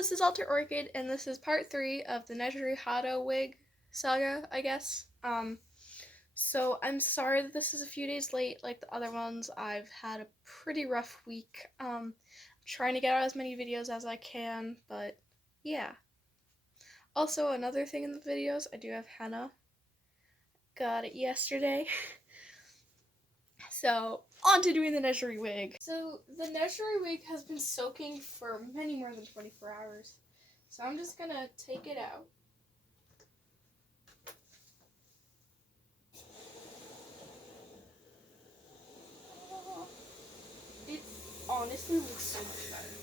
this is Orchid, and this is part 3 of the Nejire Hado Wig saga, I guess. So I'm sorry that this is a few days late like the other ones. I've had a pretty rough week. I'm trying to get out as many videos as I can, but yeah. Also, another thing in the videos, I do have henna. Got it yesterday. So, on to doing the Nejire wig. So, the Nejire wig has been soaking for many more than 24 hours. So, I'm just gonna take it out. It honestly looks so much better.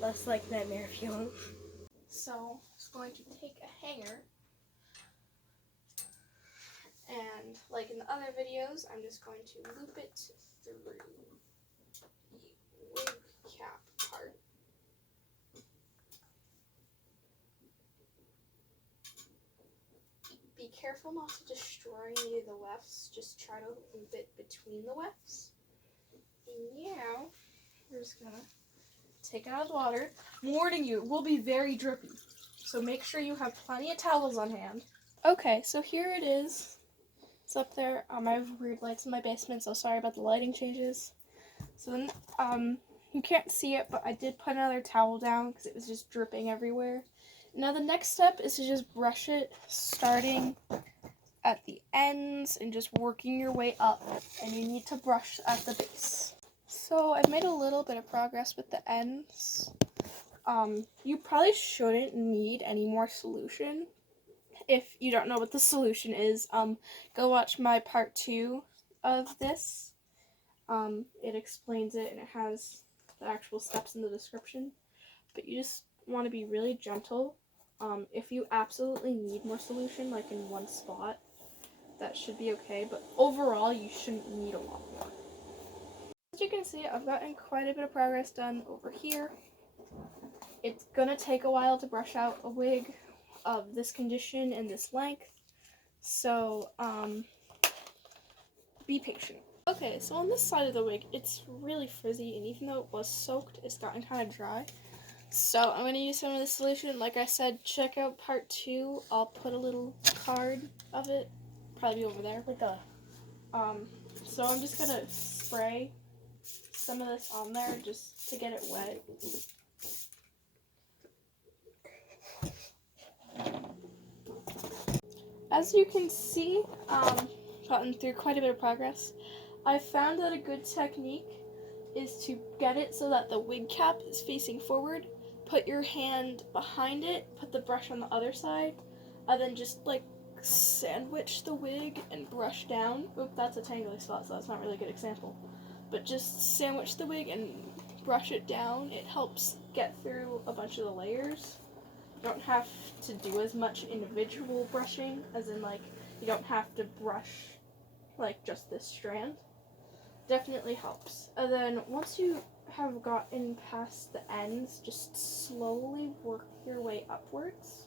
Less like nightmare fuel. So, I'm just going to take a hanger. And, like in the other videos, I'm just going to loop it through the wig cap part. Be careful not to destroy any of the wefts. Just try to loop it between the wefts. And now, we're just gonna take it out of the water. I'm warning you, it will be very drippy. So make sure you have plenty of towels on hand. Okay, so here it is. It's up there. I have weird lights in my basement, so sorry about the lighting changes. So then, you can't see it, but I did put another towel down because it was just dripping everywhere. Now the next step is to just brush it, starting at the ends and just working your way up. And you need to brush at the base. So I've made a little bit of progress with the ends. You probably shouldn't need any more solution. If you don't know what the solution is, go watch my part 2 of this. It explains it and it has the actual steps in the description. But you just want to be really gentle. If you absolutely need more solution, like in one spot, that should be okay. But overall, you shouldn't need a lot more. As you can see, I've gotten quite a bit of progress done over here. It's gonna take a while to brush out a wig of this condition and this length, so be patient. Okay, so on this side of the wig, it's really frizzy, and even though it was soaked, it's gotten kind of dry. So I'm gonna use some of the solution. Like I said, check out part 2. I'll put a little card of it, probably be over there. Like a So I'm just gonna spray some of this on there just to get it wet. As you can see, gotten through quite a bit of progress. I found that a good technique is to get it so that the wig cap is facing forward. Put your hand behind it, put the brush on the other side, and then just like sandwich the wig and brush down. Oop, that's a tangly spot, so that's not really a good example. But just sandwich the wig and brush it down. It helps get through a bunch of the layers. You don't have to do as much individual brushing, as in like you don't have to brush like just this strand. Definitely helps. And then once you have gotten past the ends, just slowly work your way upwards.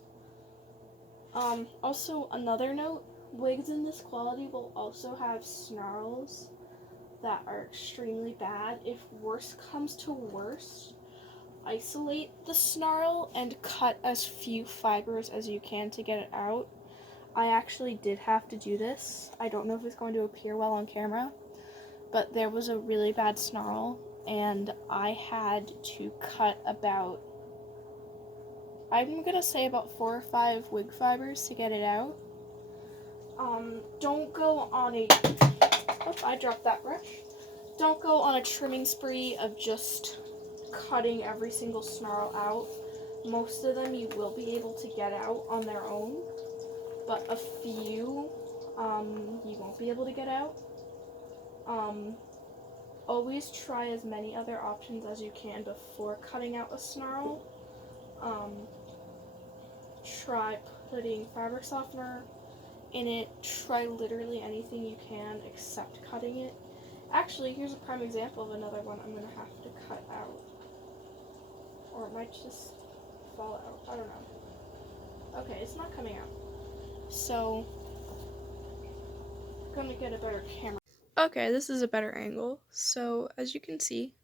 Also, another note, wigs in this quality will also have snarls that are extremely bad. If worse comes to worse, isolate the snarl and cut as few fibers as you can to get it out. I actually did have to do this. I don't know if it's going to appear well on camera, but there was a really bad snarl and I had to cut about, I'm gonna say about 4 or 5 wig fibers to get it out. Don't go on a, oops, I dropped that brush. Don't go on a trimming spree of just cutting every single snarl out. Most of them you will be able to get out on their own, but a few you won't be able to get out. Always try as many other options as you can before cutting out a snarl. Try putting fabric softener in it. Try literally anything you can except cutting it. Actually, here's a prime example of another one I'm going to have to cut out. Or it might just fall out. I don't know. Okay, it's not coming out. So, I'm going to get a better camera. Okay, this is a better angle. So, as you can see,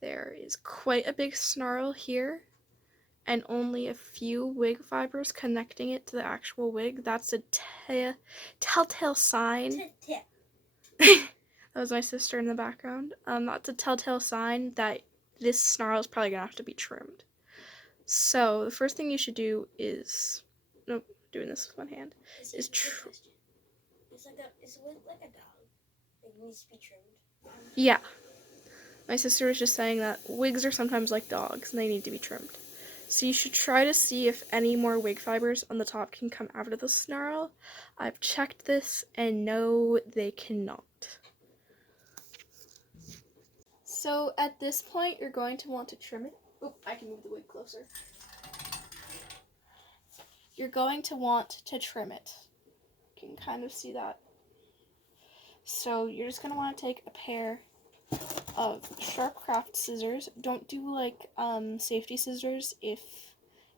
There is quite a big snarl here, and only a few wig fibers connecting it to the actual wig. That's a telltale sign. That was my sister in the background. That's a telltale sign that this snarl is probably gonna have to be trimmed. So the first thing you should do is, nope, doing this with one hand, is It's like a dog. It needs to be trimmed. yeah. My sister was just saying that wigs are sometimes like dogs and they need to be trimmed. So you should try to see if any more wig fibers on the top can come out of the snarl. I've checked this and no, they cannot. So at this point, you're going to want to trim it. Oop, I can move the wig closer. You're going to want to trim it. You can kind of see that. So you're just going to want to take a pair of sharp craft scissors. Don't do like safety scissors. If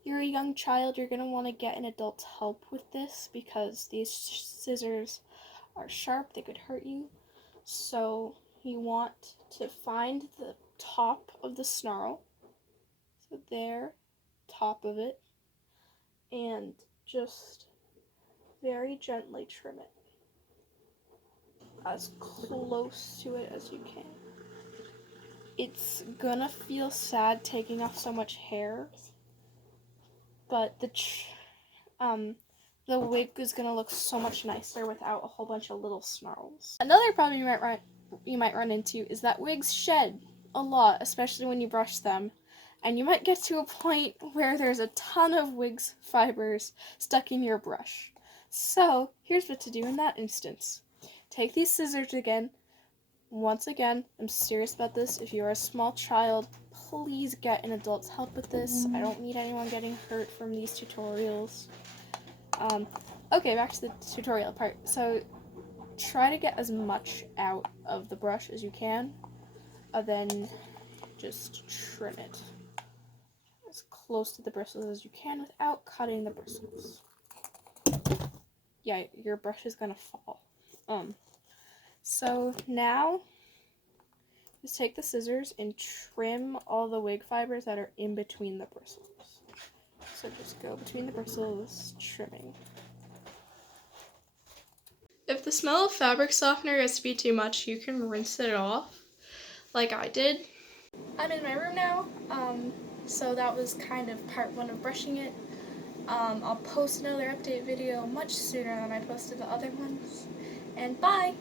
you're a young child, you're going to want to get an adult's help with this because these scissors are sharp. They could hurt you. So you want to find the top of the snarl. So there, top of it. And just very gently trim it. As close to it as you can. It's gonna feel sad taking off so much hair, but the wig is gonna look so much nicer without a whole bunch of little snarls. Another problem you might run into is that wigs shed a lot, especially when you brush them, and you might get to a point where there's a ton of wig fibers stuck in your brush. So here's what to do in that instance. Take these scissors again. Once again, I'm serious about this. If you're a small child, please get an adult's help with this. I don't need anyone getting hurt from these tutorials. Okay, back to the tutorial part. So try to get as much out of the brush as you can, then just trim it as close to the bristles as you can without cutting the bristles. Yeah, your brush is gonna fall. So now, just take the scissors and trim all the wig fibers that are in between the bristles. So just go between the bristles, trimming. If the smell of fabric softener gets to be too much, you can rinse it off, like I did. I'm in my room now, so that was kind of part one of brushing it. I'll post another update video much sooner than I posted the other ones. And bye!